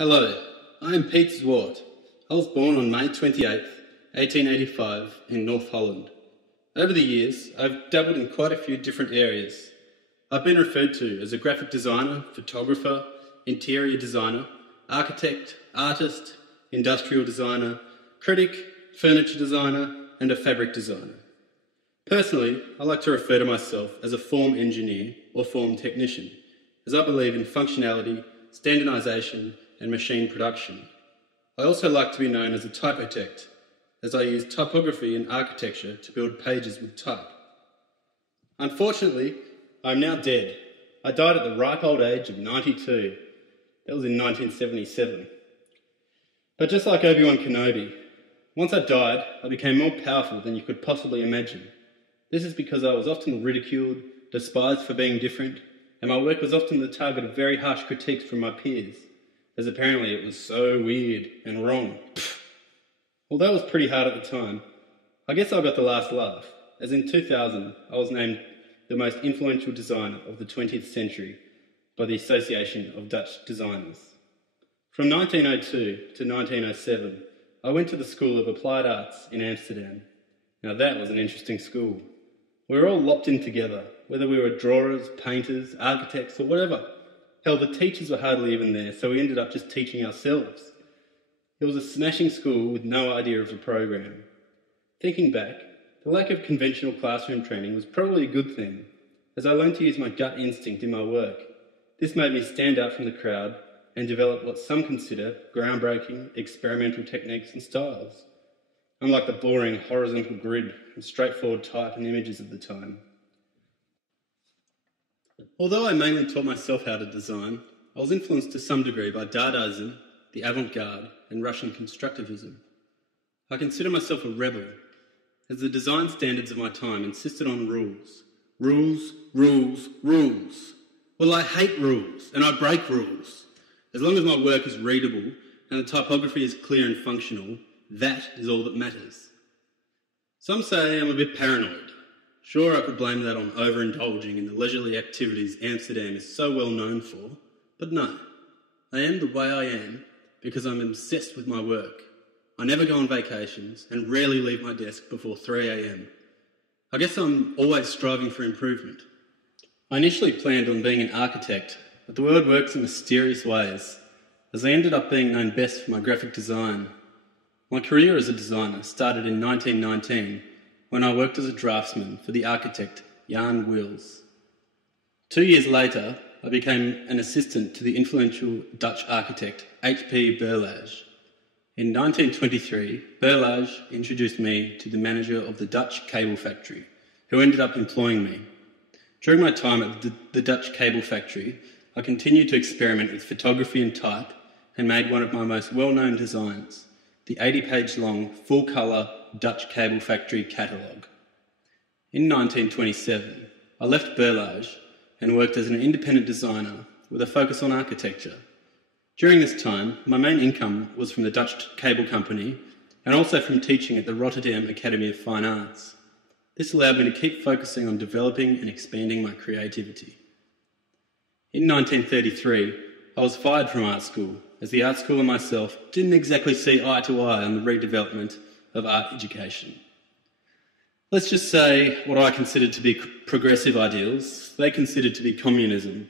Hello, I am Pete Zwart. I was born on May 28th, 1885 in North Holland. Over the years, I've dabbled in quite a few different areas. I've been referred to as a graphic designer, photographer, interior designer, architect, artist, industrial designer, critic, furniture designer, and a fabric designer. Personally, I like to refer to myself as a form engineer or form technician, as I believe in functionality, standardisation, and machine production. I also like to be known as a typotect, as I use typography and architecture to build pages with type. Unfortunately, I am now dead. I died at the ripe old age of 92. That was in 1977. But just like Obi-Wan Kenobi, once I died, I became more powerful than you could possibly imagine. This is because I was often ridiculed, despised for being different, and my work was often the target of very harsh critiques from my peers, as apparently it was so weird and wrong. Although it was pretty hard at the time, I guess I got the last laugh, as in 2000 I was named the most influential designer of the 20th century by the Association of Dutch Designers. From 1902 to 1907, I went to the School of Applied Arts in Amsterdam. Now that was an interesting school. We were all locked in together, whether we were drawers, painters, architects, or whatever. Hell, the teachers were hardly even there, so we ended up just teaching ourselves. It was a smashing school with no idea of a program. Thinking back, the lack of conventional classroom training was probably a good thing, as I learned to use my gut instinct in my work. This made me stand out from the crowd and develop what some consider groundbreaking experimental techniques and styles, unlike the boring horizontal grid and straightforward type and images of the time. Although I mainly taught myself how to design, I was influenced to some degree by Dadaism, the avant-garde, and Russian constructivism. I consider myself a rebel, as the design standards of my time insisted on rules. Rules, rules, rules. Well, I hate rules, and I break rules. As long as my work is readable and the typography is clear and functional, that is all that matters. Some say I'm a bit paranoid. Sure, I could blame that on overindulging in the leisurely activities Amsterdam is so well known for, but no. I am the way I am because I'm obsessed with my work. I never go on vacations and rarely leave my desk before 3 a.m. I guess I'm always striving for improvement. I initially planned on being an architect, but the world works in mysterious ways, as I ended up being known best for my graphic design. My career as a designer started in 1919 when I worked as a draftsman for the architect Jan Wils. 2 years later, I became an assistant to the influential Dutch architect H.P. Berlage. In 1923, Berlage introduced me to the manager of the Dutch cable factory, who ended up employing me. During my time at the Dutch cable factory, I continued to experiment with photography and type and made one of my most well-known designs, the 80-page-long, full-colour Dutch cable factory catalogue. In 1927, I left Berlage and worked as an independent designer with a focus on architecture. During this time, my main income was from the Dutch cable company and also from teaching at the Rotterdam Academy of Fine Arts. This allowed me to keep focusing on developing and expanding my creativity. In 1933, I was fired from art school, as the art school and myself didn't exactly see eye to eye on the redevelopment of art education. Let's just say what I considered to be progressive ideals, they considered to be communism.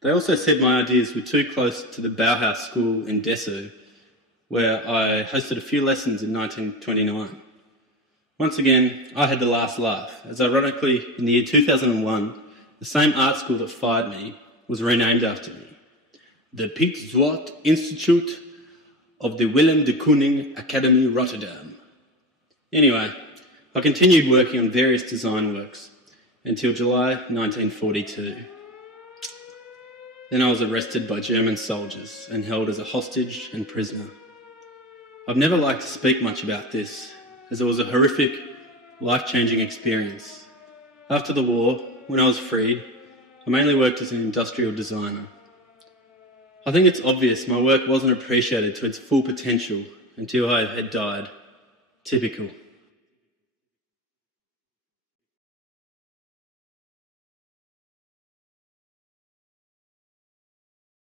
They also said my ideas were too close to the Bauhaus school in Dessau, where I hosted a few lessons in 1929. Once again, I had the last laugh, as ironically, in the year 2001, the same art school that fired me was renamed after me, the Piet Zwart Institute of the Willem de Kooning Academy, Rotterdam. Anyway, I continued working on various design works until July 1942. Then I was arrested by German soldiers and held as a hostage and prisoner. I've never liked to speak much about this, as it was a horrific, life-changing experience. After the war, when I was freed, I mainly worked as an industrial designer. I think it's obvious my work wasn't appreciated to its full potential until I had died. Typical.